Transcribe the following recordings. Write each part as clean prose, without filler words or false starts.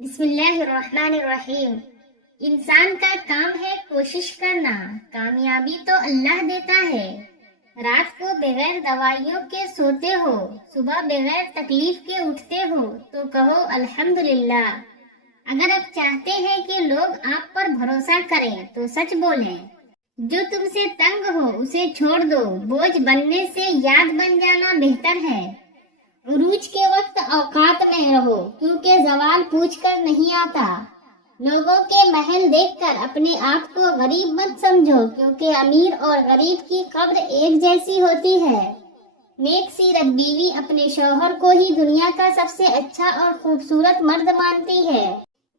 بسم اللہ الرحمن الرحیم۔ انسان کا کام ہے کوشش کرنا، کامیابی تو اللہ دیتا ہے۔ رات کو بغیر دوائیوں کے سوتے ہو، صبح بغیر تکلیف کے اٹھتے ہو تو کہو الحمدللہ۔ اگر آپ چاہتے ہیں کہ لوگ آپ پر بھروسہ کریں تو سچ بولیں۔ جو تم سے تنگ ہو اسے چھوڑ دو، بوجھ بننے سے یاد بن جانا بہتر ہے۔ عروج کے وقت اوقات میں رہو، کیونکہ زوال پوچھ کر نہیں آتا۔ لوگوں کے محل دیکھ کر اپنے آپ کو غریب مت سمجھو، کیونکہ امیر اور غریب کی قبر ایک جیسی ہوتی ہے۔ نیک سیرت بیوی اپنے شوہر کو ہی دنیا کا سب سے اچھا اور خوبصورت مرد مانتی ہے۔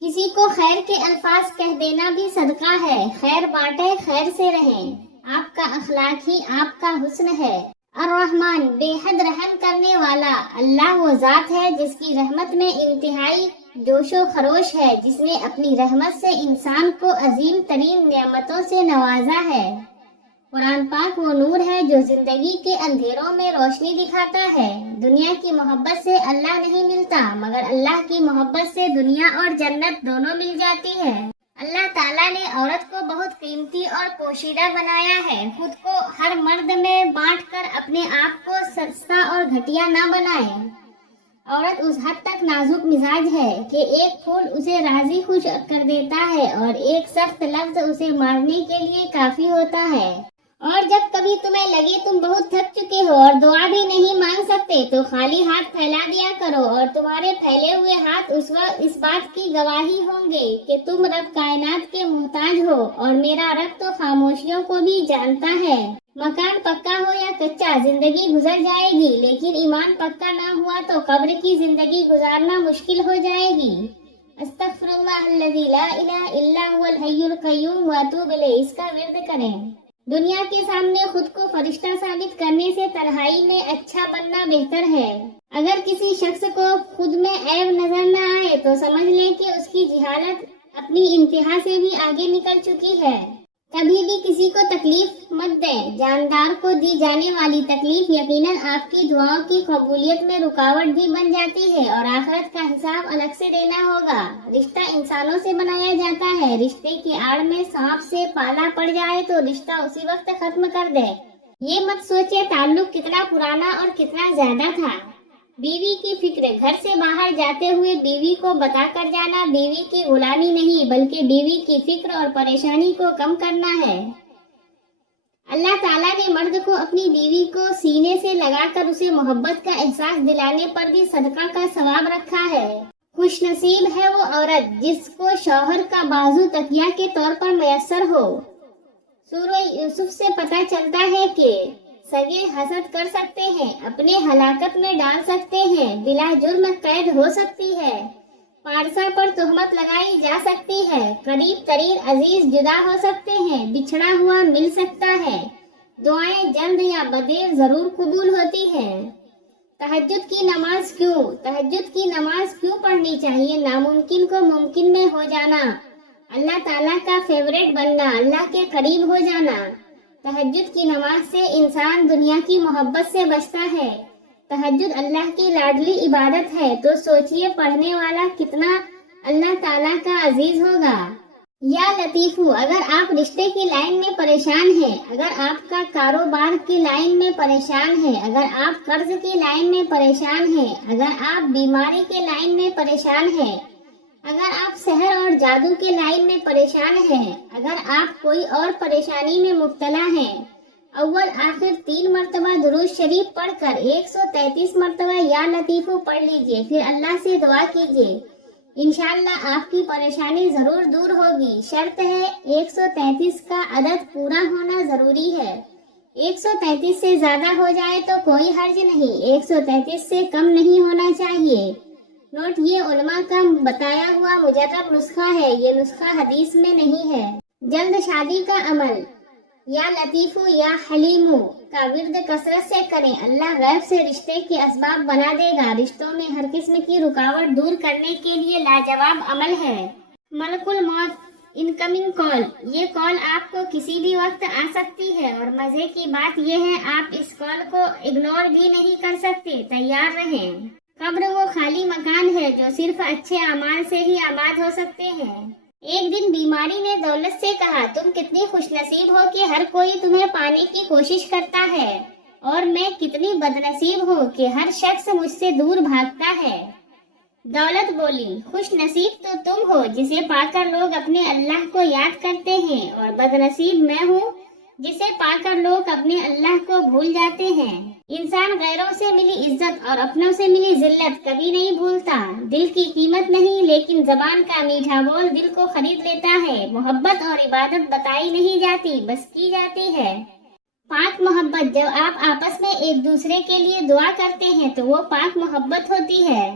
کسی کو خیر کے الفاظ کہہ دینا بھی صدقہ ہے۔ خیر بانٹے، خیر سے رہیں۔ آپ کا اخلاق ہی آپ کا حسن ہے۔ الرحمن، بے حد رحم کرنے والا۔ اللہ وہ ذات ہے جس کی رحمت میں انتہائی جوش و خروش ہے، جس نے اپنی رحمت سے انسان کو عظیم ترین نعمتوں سے نوازا ہے۔ قرآن پاک وہ نور ہے جو زندگی کے اندھیروں میں روشنی دکھاتا ہے۔ دنیا کی محبت سے اللہ نہیں ملتا، مگر اللہ کی محبت سے دنیا اور جنت دونوں مل جاتی ہے۔ اللہ تعالیٰ نے عورت کو بہت قیمتی اور پوشیدہ بنایا ہے۔ خود کو ہر مرد میں بانٹ کر اپنے آپ کو سستا اور گھٹیا نہ بنائے۔ عورت اس حد تک نازک مزاج ہے کہ ایک پھول اسے راضی خوش کر دیتا ہے اور ایک سخت لفظ اسے مارنے کے لیے کافی ہوتا ہے۔ اور جب کبھی تمہیں لگے تم بہت تھک چکے ہو اور دعا بھی نہیں مانگ سکتے تو خالی ہاتھ پھیلا دیا کرو، اور تمہارے پھیلے ہوئے ہاتھ اس وقت اس بات کی گواہی ہوں گے کہ تم رب کائنات کے محتاج ہو، اور میرا رب تو خاموشیوں کو بھی جانتا ہے۔ مکان پکا ہو یا کچا، زندگی گزر جائے گی، لیکن ایمان پکا نہ ہوا تو قبر کی زندگی گزارنا مشکل ہو جائے گی۔ استغفر اللہ الذی لا الہ الا هو الحی القیوم واتوب الیہ، اس کا ورد کریں۔ دنیا کے سامنے خود کو فرشتہ ثابت کرنے سے تنہائی میں اچھا بننا بہتر ہے۔ اگر کسی شخص کو خود میں عیب نظر نہ آئے تو سمجھ لیں کہ اس کی جہالت اپنی انتہا سے بھی آگے نکل چکی ہے۔ کبھی بھی کسی کو تکلیف مت دیں۔ جاندار کو دی جانے والی تکلیف یقیناً آپ کی دعاؤں کی قبولیت میں رکاوٹ بھی بن جاتی ہے، اور آخرت کا حساب الگ سے دینا ہوگا۔ رشتہ انسانوں سے بنایا جاتا ہے۔ رشتے کی آڑ میں سانپ سے پالا پڑ جائے تو رشتہ اسی وقت ختم کر دے۔ یہ مت سوچے تعلق کتنا پرانا اور کتنا زیادہ تھا۔ بیوی کی فکر، گھر سے باہر جاتے ہوئے بیوی کو بتا کر جانا بیوی کی غلامی نہیں، بلکہ بیوی کی فکر اور پریشانی کو کم کرنا ہے۔ اللہ تعالیٰ نے مرد کو اپنی بیوی کو سینے سے لگا کر اسے محبت کا احساس دلانے پر بھی صدقہ کا ثواب رکھا ہے۔ خوش نصیب ہے وہ عورت جس کو شوہر کا بازو تکیہ کے طور پر میسر ہو۔ سورہ یوسف سے پتہ چلتا ہے کہ سگے حسد کر سکتے ہیں، اپنے ہلاکت میں ڈال سکتے ہیں، بلا جرم قید ہو سکتی ہے، پارسا پر تہمت لگائی جا سکتی ہے، قریب ترین عزیز جدا ہو سکتے ہیں، بچھڑا ہوا مل سکتا ہے، دعائیں جلد یا بدیر ضرور قبول ہوتی ہیں۔ تہجد کی نماز کیوں پڑھنی چاہیے؟ ناممکن کو ممکن میں ہو جانا، اللہ تعالیٰ کا فیوریٹ بننا، اللہ کے قریب ہو جانا۔ تہجد کی نماز سے انسان دنیا کی محبت سے بچتا ہے۔ تہجد اللہ کی لاڈلی عبادت ہے، تو سوچئے پڑھنے والا کتنا اللہ تعالیٰ کا عزیز ہوگا۔ یا لطیفو، اگر آپ رشتے کی لائن میں پریشان ہیں، اگر آپ کا کاروبار کی لائن میں پریشان ہے، اگر آپ قرض کی لائن میں پریشان ہیں، اگر آپ بیماری کے لائن میں پریشان ہیں، اگر آپ سحر اور جادو کے لائن میں پریشان ہیں، اگر آپ کوئی اور پریشانی میں مبتلا ہیں، اول آخر 3 مرتبہ درود شریف پڑھ کر 133 مرتبہ یا لطیفو پڑھ لیجئے، پھر اللہ سے دعا کیجئے، انشاءاللہ آپ کی پریشانی ضرور دور ہوگی۔ شرط ہے 133 کا عدد پورا ہونا ضروری ہے۔ 133 سے زیادہ ہو جائے تو کوئی حرج نہیں، 133 سے کم نہیں ہونا چاہیے۔ نوٹ: یہ علماء کا بتایا ہوا مجرب نسخہ ہے، یہ نسخہ حدیث میں نہیں ہے۔ جلد شادی کا عمل، یا لطیفو یا حلیمو کا ورد کثرت سے کریں، اللہ غیب سے رشتے کے اسباب بنا دے گا۔ رشتوں میں ہر قسم کی رکاوٹ دور کرنے کے لیے لاجواب عمل ہے۔ ملک الموت، انکمنگ کال، یہ کال آپ کو کسی بھی وقت آ سکتی ہے، اور مزے کی بات یہ ہے آپ اس کال کو اگنور بھی نہیں کر سکتے، تیار رہیں۔ قبر وہ خالی مکان ہے جو صرف اچھے اعمال سے ہی آباد ہو سکتے ہیں۔ ایک دن بیماری نے دولت سے کہا، تم کتنی خوش نصیب ہو کہ ہر کوئی تمہیں پانے کی کوشش کرتا ہے، اور میں کتنی بد نصیب ہوں کہ ہر شخص مجھ سے دور بھاگتا ہے۔ دولت بولی، خوش نصیب تو تم ہو جسے پا کر لوگ اپنے اللہ کو یاد کرتے ہیں، اور بد نصیب میں ہوں جسے پا کر لوگ اپنے اللہ کو بھول جاتے ہیں۔ انسان غیروں سے ملی عزت اور اپنوں سے ملی ذلت کبھی نہیں بھولتا۔ دل کی قیمت نہیں، لیکن زبان کا میٹھا بول دل کو خرید لیتا ہے۔ محبت اور عبادت بتائی نہیں جاتی، بس کی جاتی ہے۔ پاک محبت، جب آپ آپس میں ایک دوسرے کے لیے دعا کرتے ہیں تو وہ پاک محبت ہوتی ہے۔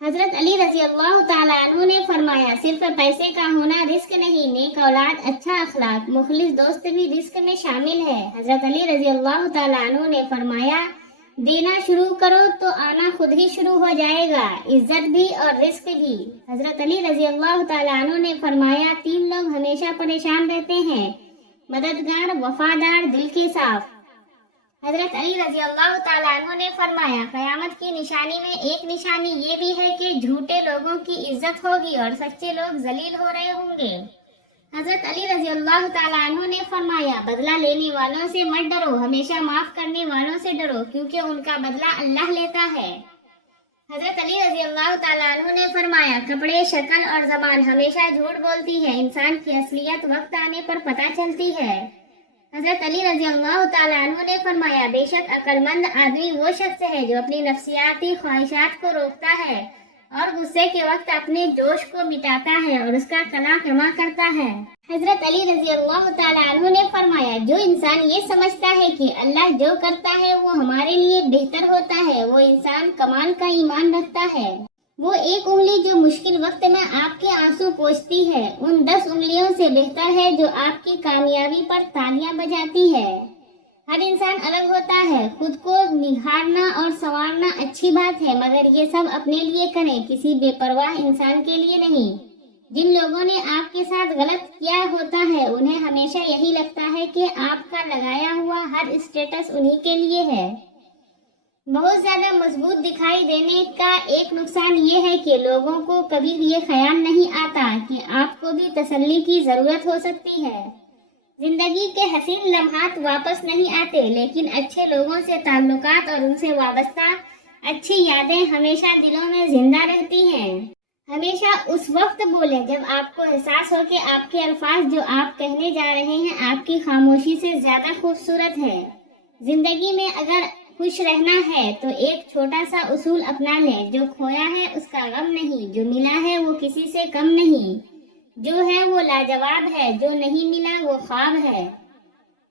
حضرت علی رضی اللہ تعالیٰ عنہ نے فرمایا، صرف پیسے کا ہونا رزق نہیں، نیک اولاد، اچھا اخلاق، مخلص دوست بھی رزق میں شامل ہے۔ حضرت علی رضی اللہ تعالیٰ عنہ نے فرمایا، دینا شروع کرو تو آنا خود ہی شروع ہو جائے گا، عزت بھی اور رزق بھی۔ حضرت علی رضی اللہ تعالیٰ عنہ نے فرمایا، 3 لوگ ہمیشہ پریشان رہتے ہیں، مددگار، وفادار، دل کے صاف۔ حضرت علی رضی اللہ تعالیٰ عنہ نے فرمایا، قیامت کی نشانی میں ایک نشانی یہ بھی ہے کہ جھوٹے لوگوں کی عزت ہوگی اور سچے لوگ ذلیل ہو رہے ہوں گے۔ حضرت علی رضی اللہ تعالیٰ عنہ نے فرمایا، بدلہ لینے والوں سے مت ڈرو، ہمیشہ معاف کرنے والوں سے ڈرو، کیونکہ ان کا بدلہ اللہ لیتا ہے۔ حضرت علی رضی اللہ تعالیٰ عنہ نے فرمایا، کپڑے، شکل اور زبان ہمیشہ جھوٹ بولتی ہے، انسان کی اصلیت وقت آنے پر پتہ چلتی ہے۔ حضرت علی رضی اللہ تعالیٰ عنہ نے فرمایا، بے شک عقل مند آدمی وہ شخص ہے جو اپنی نفسیاتی خواہشات کو روکتا ہے اور غصے کے وقت اپنے جوش کو مٹاتا ہے اور اس کا کلا کما کرتا ہے۔ حضرت علی رضی اللہ تعالیٰ عنہ نے فرمایا، جو انسان یہ سمجھتا ہے کہ اللہ جو کرتا ہے وہ ہمارے لیے بہتر ہوتا ہے، وہ انسان کمال کا ایمان رکھتا ہے۔ وہ ایک انگلی جو مشکل وقت میں آپ کے آنسو پوچھتی ہے، ان 10 انگلیوں سے بہتر ہے جو آپ کی کامیابی پر تالیاں بجاتی ہے۔ ہر انسان الگ ہوتا ہے، خود کو نکھارنا اور سنوارنا اچھی بات ہے، مگر یہ سب اپنے لیے کریں، کسی بے پرواہ انسان کے لیے نہیں۔ جن لوگوں نے آپ کے ساتھ غلط کیا ہوتا ہے، انہیں ہمیشہ یہی لگتا ہے کہ آپ کا لگایا ہوا ہر اسٹیٹس انہی کے لیے ہے۔ بہت زیادہ مضبوط دکھائی دینے کا ایک نقصان یہ ہے کہ لوگوں کو کبھی یہ خیال نہیں آتا کہ آپ کو بھی تسلی کی ضرورت ہو سکتی ہے۔ زندگی کے حسین لمحات واپس نہیں آتے، لیکن اچھے لوگوں سے تعلقات اور ان سے وابستہ اچھی یادیں ہمیشہ دلوں میں زندہ رہتی ہیں۔ ہمیشہ اس وقت بولیں جب آپ کو احساس ہو کہ آپ کے الفاظ جو آپ کہنے جا رہے ہیں آپ کی خاموشی سے زیادہ خوبصورت ہے۔ زندگی میں اگر خوش رہنا ہے تو ایک چھوٹا سا اصول اپنا لیں، جو کھویا ہے اس کا غم نہیں، جو ملا ہے وہ کسی سے کم نہیں، جو ہے وہ لاجواب ہے، جو نہیں ملا وہ خواب ہے۔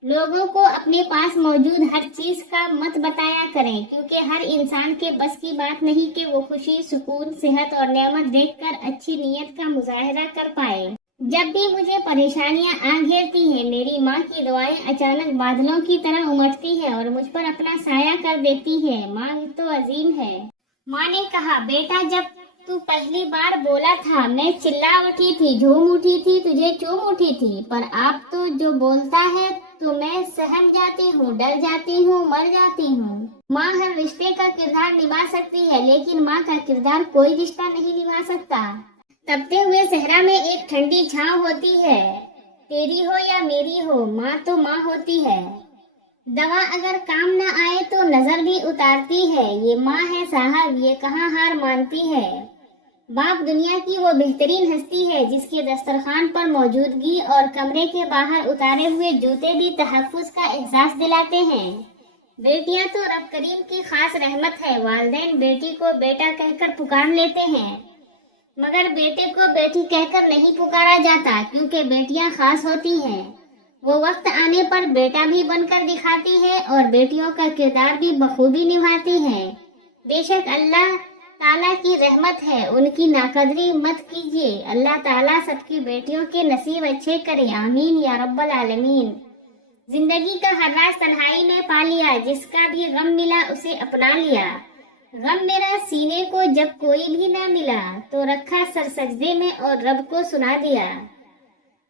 لوگوں کو اپنے پاس موجود ہر چیز کا مت بتایا کریں، کیونکہ ہر انسان کے بس کی بات نہیں کہ وہ خوشی، سکون، صحت اور نعمت دیکھ کر اچھی نیت کا مظاہرہ کر پائے۔ جب بھی مجھے پریشانیاں آ گھیرتی ہیں، میری ماں کی دعائیں اچانک بادلوں کی طرح امٹتی ہیں اور مجھ پر اپنا سایہ کر دیتی ہیں۔ ماں تو عظیم ہے۔ ماں نے کہا، بیٹا جب تو پہلی بار بولا تھا میں چلا اٹھی تھی، جھوم اٹھی تھی، تجھے چوم اٹھی تھی، پر اب تو جو بولتا ہے تو میں سہم جاتی ہوں، ڈر جاتی ہوں، مر جاتی ہوں۔ ماں ہر رشتے کا کردار نبھا سکتی ہے، لیکن ماں کا کردار کوئی رشتہ نہیں نبھا سکتا۔ تپتے ہوئے صحرا میں ایک ٹھنڈی چھاؤں ہوتی ہے، تیری ہو یا میری ہو، ماں تو ماں ہوتی ہے۔ دوا اگر کام نہ آئے تو نظر بھی اتارتی ہے، یہ ماں ہے صاحب، یہ کہاں ہار مانتی ہے۔ باپ دنیا کی وہ بہترین ہستی ہے جس کے دسترخوان پر موجودگی اور کمرے کے باہر اتارے ہوئے جوتے بھی تحفظ کا احساس دلاتے ہیں۔ بیٹیاں تو رب کریم کی خاص رحمت ہے، والدین بیٹی کو بیٹا کہہ کر پکار لیتے ہیں، مگر بیٹے کو بیٹی کہہ کر نہیں پکارا جاتا، کیونکہ بیٹیاں خاص ہوتی ہیں۔ وہ وقت آنے پر بیٹا بھی بن کر دکھاتی ہے اور بیٹیوں کا کردار بھی بخوبی نبھاتی ہیں۔ بے شک اللہ تعالیٰ کی رحمت ہے، ان کی ناقدری مت کیجیے۔ اللہ تعالیٰ سب کی بیٹیوں کے نصیب اچھے کرے، آمین یا رب العالمین۔ زندگی کا ہر راز تنہائی میں پا لیا، جس کا بھی غم ملا اسے اپنا لیا۔ غم میرا سینے کو جب کوئی بھی نہ ملا، تو رکھا سر سجدے میں اور رب کو سنا دیا۔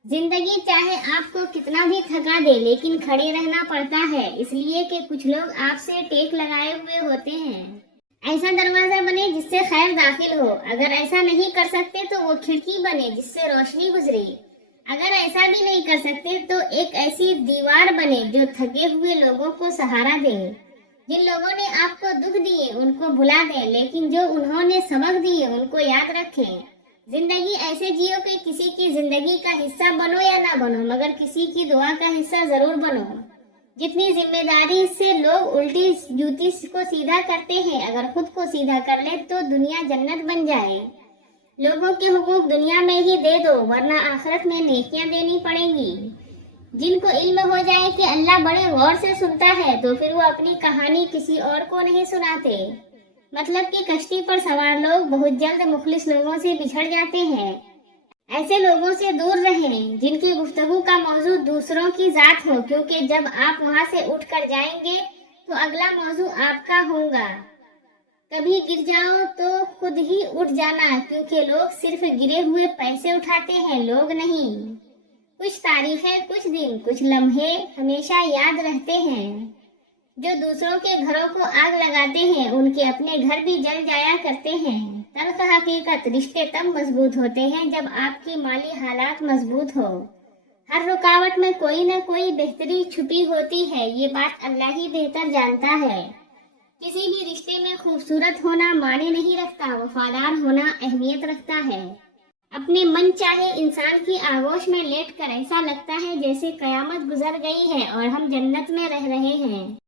زندگی چاہے آپ کو کتنا بھی تھکا دے، لیکن کھڑے رہنا پڑتا ہے، اس لیے کہ کچھ لوگ آپ سے ٹیک لگائے ہوئے ہوتے ہیں۔ ایسا دروازہ بنے جس سے خیر داخل ہو، اگر ایسا نہیں کر سکتے تو وہ کھڑکی بنے جس سے روشنی گزرے، اگر ایسا بھی نہیں کر سکتے تو ایک ایسی دیوار بنے جو تھکے ہوئے لوگوں کو سہارا دے۔ جن لوگوں نے آپ کو دکھ دیے ان کو بھلا دیں، لیکن جو انہوں نے سبق دیے ان کو یاد رکھیں۔ زندگی ایسے جیو کہ کسی کی زندگی کا حصہ بنو یا نہ بنو، مگر کسی کی دعا کا حصہ ضرور بنو۔ جتنی ذمہ داری سے لوگ الٹی جوتی کو سیدھا کرتے ہیں، اگر خود کو سیدھا کر لے تو دنیا جنت بن جائے۔ لوگوں کے حقوق دنیا میں ہی دے دو، ورنہ آخرت میں نیکیاں دینی پڑیں گی۔ جن کو علم ہو جائے کہ اللہ بڑے غور سے سنتا ہے تو پھر وہ اپنی کہانی کسی اور کو نہیں سناتے۔ مطلب کہ کشتی پر سوار لوگ بہت جلد مخلص لوگوں سے بچھڑ جاتے ہیں۔ ایسے لوگوں سے دور رہیں جن کی گفتگو کا موضوع دوسروں کی ذات ہو، کیونکہ جب آپ وہاں سے اٹھ کر جائیں گے تو اگلا موضوع آپ کا ہوگا۔ کبھی گر جاؤ تو خود ہی اٹھ جانا، کیونکہ لوگ صرف گرے ہوئے پیسے اٹھاتے ہیں، لوگ نہیں۔ کچھ تاریخیں، کچھ دن، کچھ لمحے ہمیشہ یاد رہتے ہیں۔ جو دوسروں کے گھروں کو آگ لگاتے ہیں ان کے اپنے گھر بھی جل جایا کرتے ہیں۔ تلخ حقیقت، رشتے تب مضبوط ہوتے ہیں جب آپ کی مالی حالات مضبوط ہو۔ ہر رکاوٹ میں کوئی نہ کوئی بہتری چھپی ہوتی ہے، یہ بات اللہ ہی بہتر جانتا ہے۔ کسی بھی رشتے میں خوبصورت ہونا معنی نہیں رکھتا، وفادار ہونا اہمیت رکھتا ہے۔ اپنے من چاہے انسان کی آغوش میں لیٹ کر ایسا لگتا ہے جیسے قیامت گزر گئی ہے اور ہم جنت میں رہ رہے ہیں۔